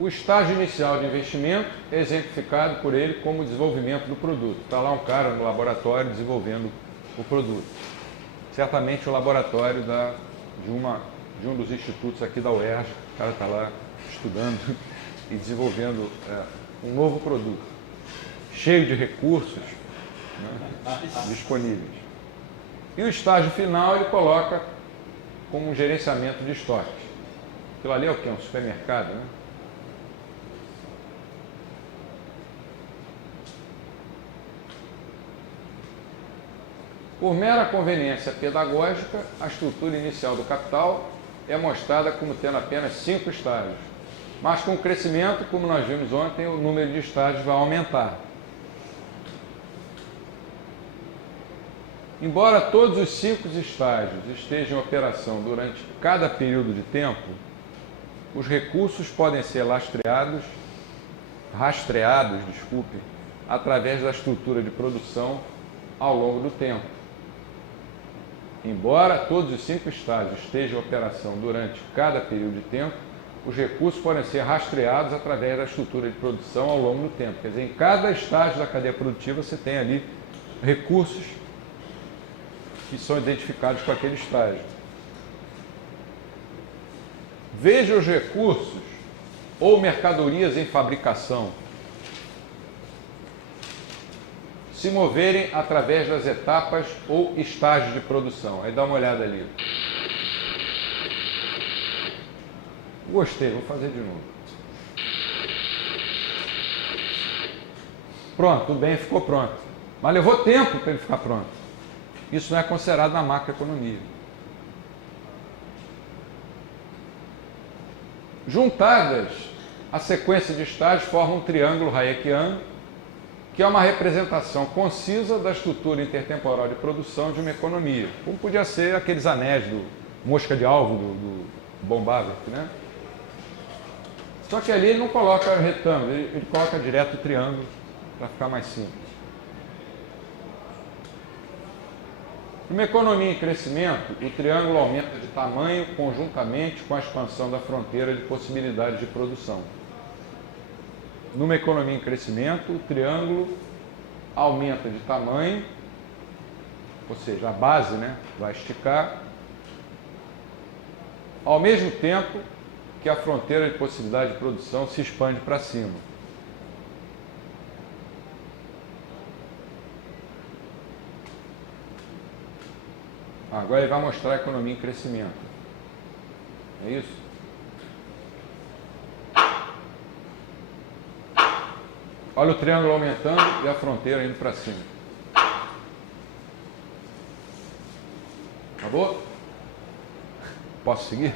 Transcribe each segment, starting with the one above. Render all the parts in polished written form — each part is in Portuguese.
O estágio inicial de investimento é exemplificado por ele como o desenvolvimento do produto. Está lá um cara no laboratório desenvolvendo o produto. Certamente o laboratório de um dos institutos aqui da UERJ, o cara está lá estudando e desenvolvendo um novo produto, cheio de recursos, né, disponíveis. E o estágio final ele coloca como um gerenciamento de estoques. Aquilo ali é o que? Um supermercado, né? Por mera conveniência pedagógica, a estrutura inicial do capital é mostrada como tendo apenas 5 estágios. Mas com o crescimento, como nós vimos ontem, o número de estágios vai aumentar. Embora todos os 5 estágios estejam em operação durante cada período de tempo, os recursos podem ser rastreados, através da estrutura de produção ao longo do tempo. Embora todos os 5 estágios estejam em operação durante cada período de tempo, os recursos podem ser rastreados através da estrutura de produção ao longo do tempo. Quer dizer, em cada estágio da cadeia produtiva você tem ali recursos que são identificados com aquele estágio. Veja os recursos ou mercadorias em fabricação se moverem através das etapas ou estágios de produção. Aí dá uma olhada ali. Gostei, vou fazer de novo. Pronto, tudo bem, ficou pronto. Mas levou tempo para ele ficar pronto. Isso não é considerado na macroeconomia. Juntadas, a sequência de estágios forma um triângulo hayekiano, que é uma representação concisa da estrutura intertemporal de produção de uma economia, como podia ser aqueles anéis do mosca de alvo do Bombavert, né? Só que ali ele não coloca retângulo, ele coloca direto o triângulo para ficar mais simples. Numa economia em crescimento, o triângulo aumenta de tamanho conjuntamente com a expansão da fronteira de possibilidades de produção. Numa economia em crescimento, o triângulo aumenta de tamanho, ou seja, a base, né, vai esticar, ao mesmo tempo que a fronteira de possibilidade de produção se expande para cima. Agora ele vai mostrar a economia em crescimento. É isso? Olha o triângulo aumentando e a fronteira indo para cima. Acabou? Posso seguir?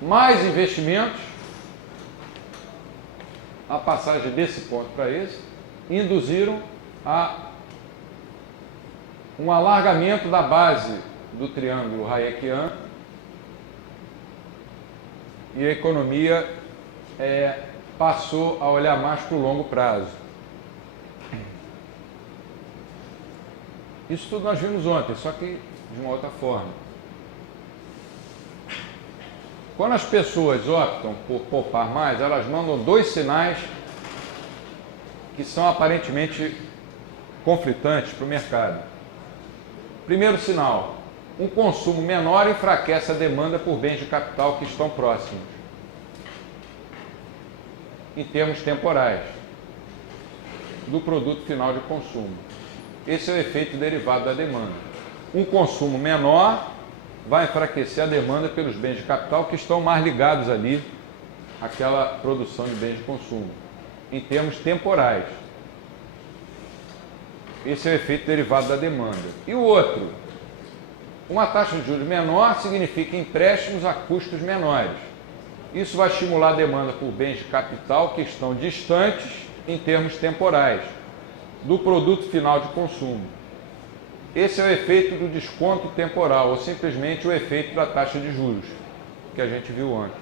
Mais investimentos, a passagem desse ponto para esse, induziram a um alargamento da base do triângulo hayekiano e a economia passou a olhar mais para o longo prazo. Isso tudo nós vimos ontem, só que de uma outra forma. Quando as pessoas optam por poupar mais, elas mandam 2 sinais que são aparentemente conflitantes para o mercado. Primeiro sinal, um consumo menor enfraquece a demanda por bens de capital que estão próximos, em termos temporais, do produto final de consumo. Esse é o efeito derivado da demanda. Um consumo menor vai enfraquecer a demanda pelos bens de capital que estão mais ligados ali àquela produção de bens de consumo, em termos temporais. Esse é o efeito derivado da demanda. E o outro, uma taxa de juros menor significa empréstimos a custos menores. Isso vai estimular a demanda por bens de capital que estão distantes em termos temporais do produto final de consumo. Esse é o efeito do desconto temporal, ou simplesmente o efeito da taxa de juros, que a gente viu ontem.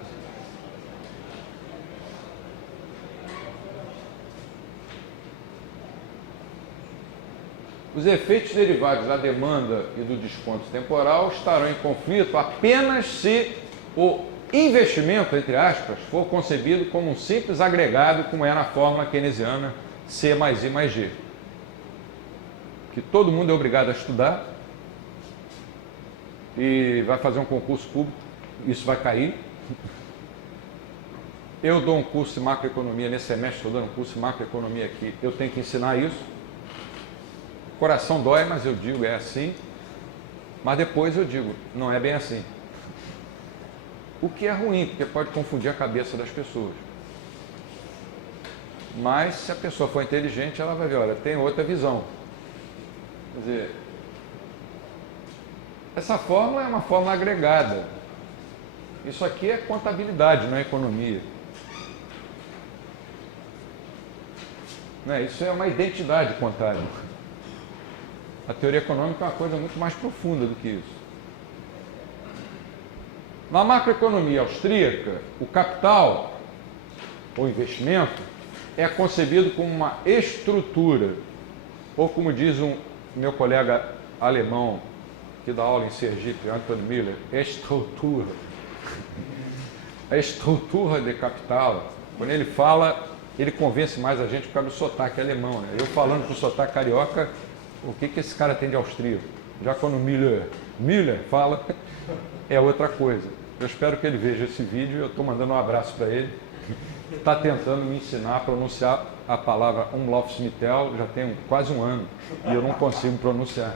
Os efeitos derivados da demanda e do desconto temporal estarão em conflito apenas se o investimento, entre aspas, for concebido como um simples agregado, como é na fórmula keynesiana C mais I mais G. Que todo mundo é obrigado a estudar e vai fazer um concurso público, isso vai cair. Eu dou um curso de macroeconomia, nesse semestre estou dando um curso de macroeconomia aqui, eu tenho que ensinar isso. O coração dói, mas eu digo, é assim. Mas depois eu digo, não é bem assim. O que é ruim, porque pode confundir a cabeça das pessoas. Mas se a pessoa for inteligente, ela vai ver, olha, tem outra visão. Quer dizer, essa fórmula é uma fórmula agregada. Isso aqui é contabilidade, não é economia. Né? Isso é uma identidade contábil. A teoria econômica é uma coisa muito mais profunda do que isso. Na macroeconomia austríaca, o capital, ou investimento, é concebido como uma estrutura, ou como diz meu colega alemão, que dá aula em Sergipe, Anthony Miller, estrutura. A estrutura de capital, quando ele fala, ele convence mais a gente por causa do sotaque alemão. Né? Eu falando com o sotaque carioca, o que esse cara tem de austríaco? Já quando Miller fala, é outra coisa. Eu espero que ele veja esse vídeo, eu estou mandando um abraço para ele. Está tentando me ensinar a pronunciar a palavra Umlaufsmittel já tem quase um ano e eu não consigo pronunciar.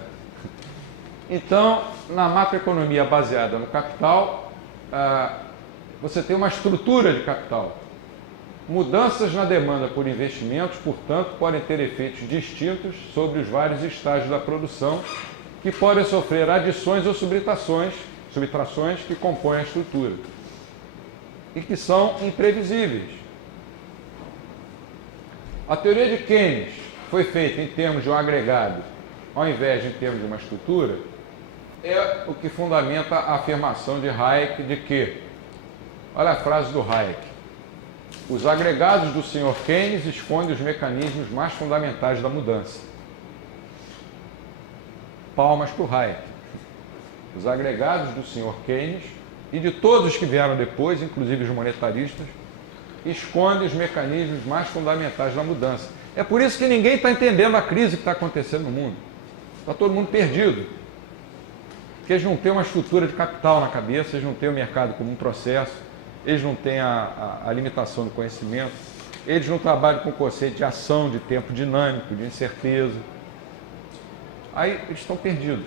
Então, na macroeconomia baseada no capital, você tem uma estrutura de capital. Mudanças na demanda por investimentos, portanto, podem ter efeitos distintos sobre os vários estágios da produção, que podem sofrer adições ou subtrações que compõem a estrutura e que são imprevisíveis. A teoria de Keynes foi feita em termos de um agregado, ao invés de em termos de uma estrutura, é o que fundamenta a afirmação de Hayek de que, olha a frase do Hayek, os agregados do Sr. Keynes escondem os mecanismos mais fundamentais da mudança. Palmas para o Hayek. Os agregados do Sr. Keynes e de todos os que vieram depois, inclusive os monetaristas, esconde os mecanismos mais fundamentais da mudança. É por isso que ninguém está entendendo a crise que está acontecendo no mundo. Está todo mundo perdido. Porque eles não têm uma estrutura de capital na cabeça, eles não têm o mercado como um processo, eles não têm a limitação do conhecimento, eles não trabalham com o conceito de ação, de tempo dinâmico, de incerteza. Aí eles estão perdidos.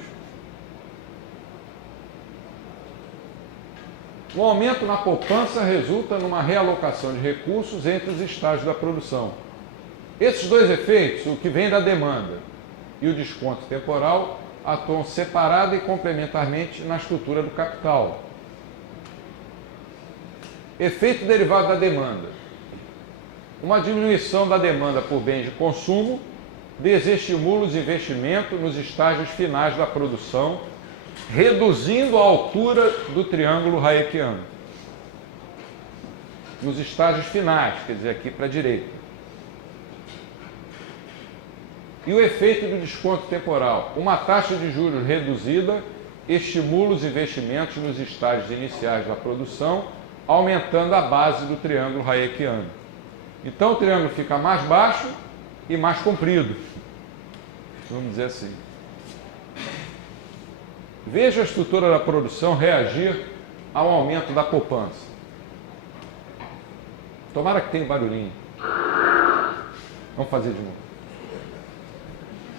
O aumento na poupança resulta numa realocação de recursos entre os estágios da produção. Esses dois efeitos, o que vem da demanda e o desconto temporal, atuam separado e complementarmente na estrutura do capital. Efeito derivado da demanda. Uma diminuição da demanda por bens de consumo desestimula os investimentos nos estágios finais da produção, reduzindo a altura do triângulo hayekiano. Nos estágios finais, quer dizer, aqui para a direita. E o efeito do desconto temporal. Uma taxa de juros reduzida estimula os investimentos nos estágios iniciais da produção, aumentando a base do triângulo hayekiano. Então o triângulo fica mais baixo e mais comprido. Vamos dizer assim. Veja a estrutura da produção reagir ao aumento da poupança. Tomara que tenha barulhinho. Vamos fazer de novo.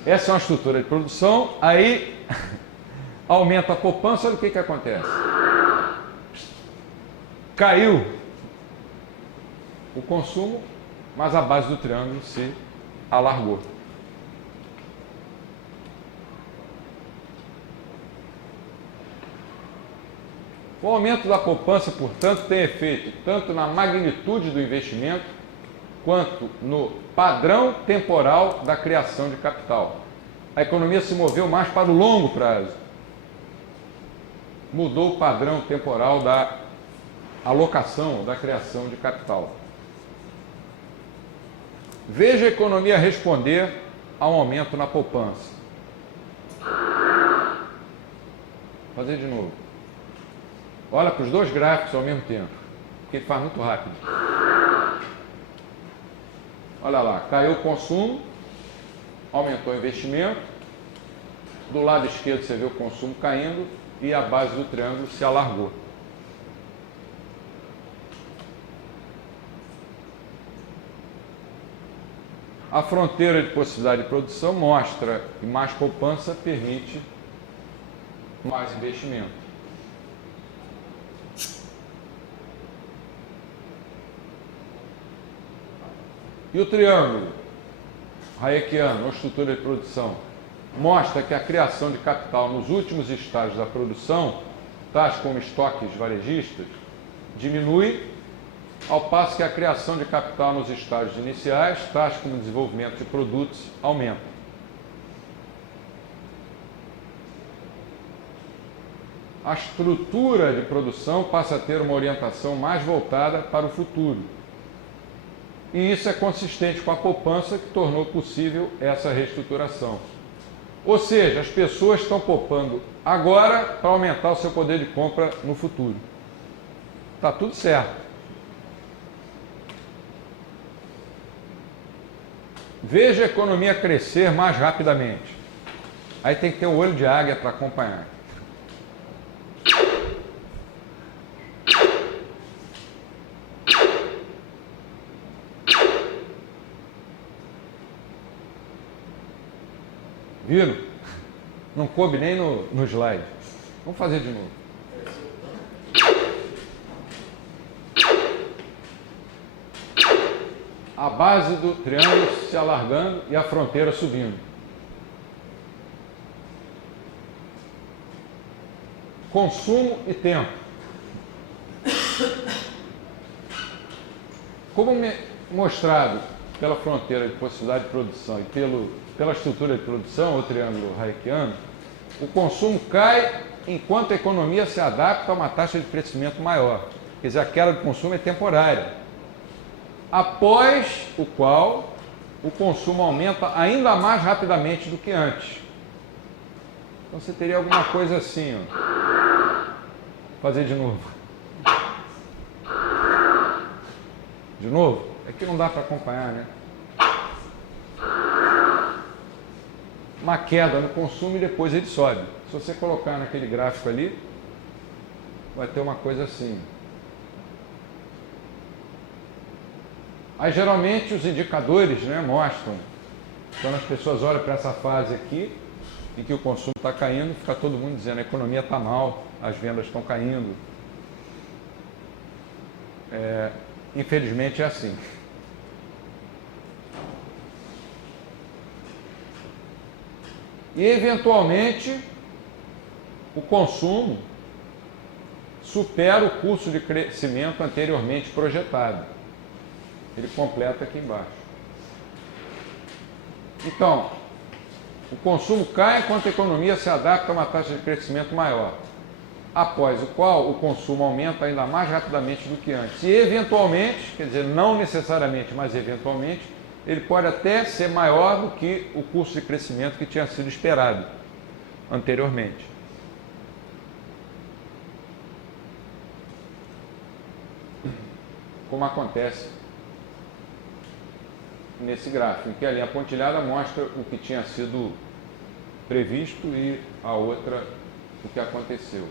Essa é uma estrutura de produção, aí aumenta a poupança, olha o que acontece. Caiu o consumo, mas a base do triângulo se alargou. O aumento da poupança, portanto, tem efeito tanto na magnitude do investimento, quanto no padrão temporal da criação de capital. A economia se moveu mais para o longo prazo. Mudou o padrão temporal da alocação, da criação de capital. Veja a economia responder a um aumento na poupança. Vou fazer de novo. Olha para os dois gráficos ao mesmo tempo, porque ele faz muito rápido. Olha lá, caiu o consumo, aumentou o investimento. Do lado esquerdo você vê o consumo caindo e a base do triângulo se alargou. A fronteira de possibilidade de produção mostra que mais poupança permite mais investimento. E o triângulo hayekiano, ou estrutura de produção, mostra que a criação de capital nos últimos estágios da produção, tais como estoques varejistas, diminui, ao passo que a criação de capital nos estágios iniciais, tais como o desenvolvimento de produtos, aumenta. A estrutura de produção passa a ter uma orientação mais voltada para o futuro. E isso é consistente com a poupança que tornou possível essa reestruturação. Ou seja, as pessoas estão poupando agora para aumentar o seu poder de compra no futuro. Está tudo certo. Veja a economia crescer mais rapidamente. Aí tem que ter um olho de águia para acompanhar. Viram? Não coube nem no slide. Vamos fazer de novo. A base do triângulo se alargando e a fronteira subindo. Consumo e tempo. Como mostrado pela fronteira de possibilidade de produção e pela estrutura de produção, o triângulo hayekiano, o consumo cai enquanto a economia se adapta a uma taxa de crescimento maior. Quer dizer, a queda do consumo é temporária, após o qual o consumo aumenta ainda mais rapidamente do que antes. Então você teria alguma coisa assim, ó. Vou fazer de novo. De novo? É que não dá para acompanhar, né? Uma queda no consumo e depois ele sobe. Se você colocar naquele gráfico ali, vai ter uma coisa assim. Aí geralmente os indicadores, né, mostram, quando as pessoas olham para essa fase aqui, em que o consumo está caindo, fica todo mundo dizendo a economia está mal, as vendas estão caindo. Infelizmente é assim. E eventualmente o consumo supera o curso de crescimento anteriormente projetado. Ele completa aqui embaixo. Então, o consumo cai enquanto a economia se adapta a uma taxa de crescimento maior, após o qual o consumo aumenta ainda mais rapidamente do que antes. E eventualmente, quer dizer, não necessariamente, mas eventualmente, ele pode até ser maior do que o curso de crescimento que tinha sido esperado anteriormente. Como acontece nesse gráfico, em que a linha pontilhada mostra o que tinha sido previsto e a outra o que aconteceu.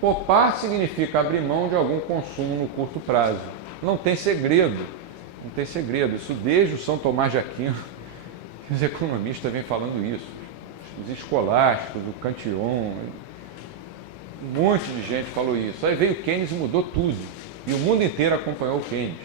Poupar significa abrir mão de algum consumo no curto prazo. Não tem segredo, não tem segredo. Isso desde o São Tomás de Aquino, os economistas vêm falando isso. Os escolásticos, o Cantillon, um monte de gente falou isso. Aí veio o Keynes e mudou tudo. E o mundo inteiro acompanhou o Keynes.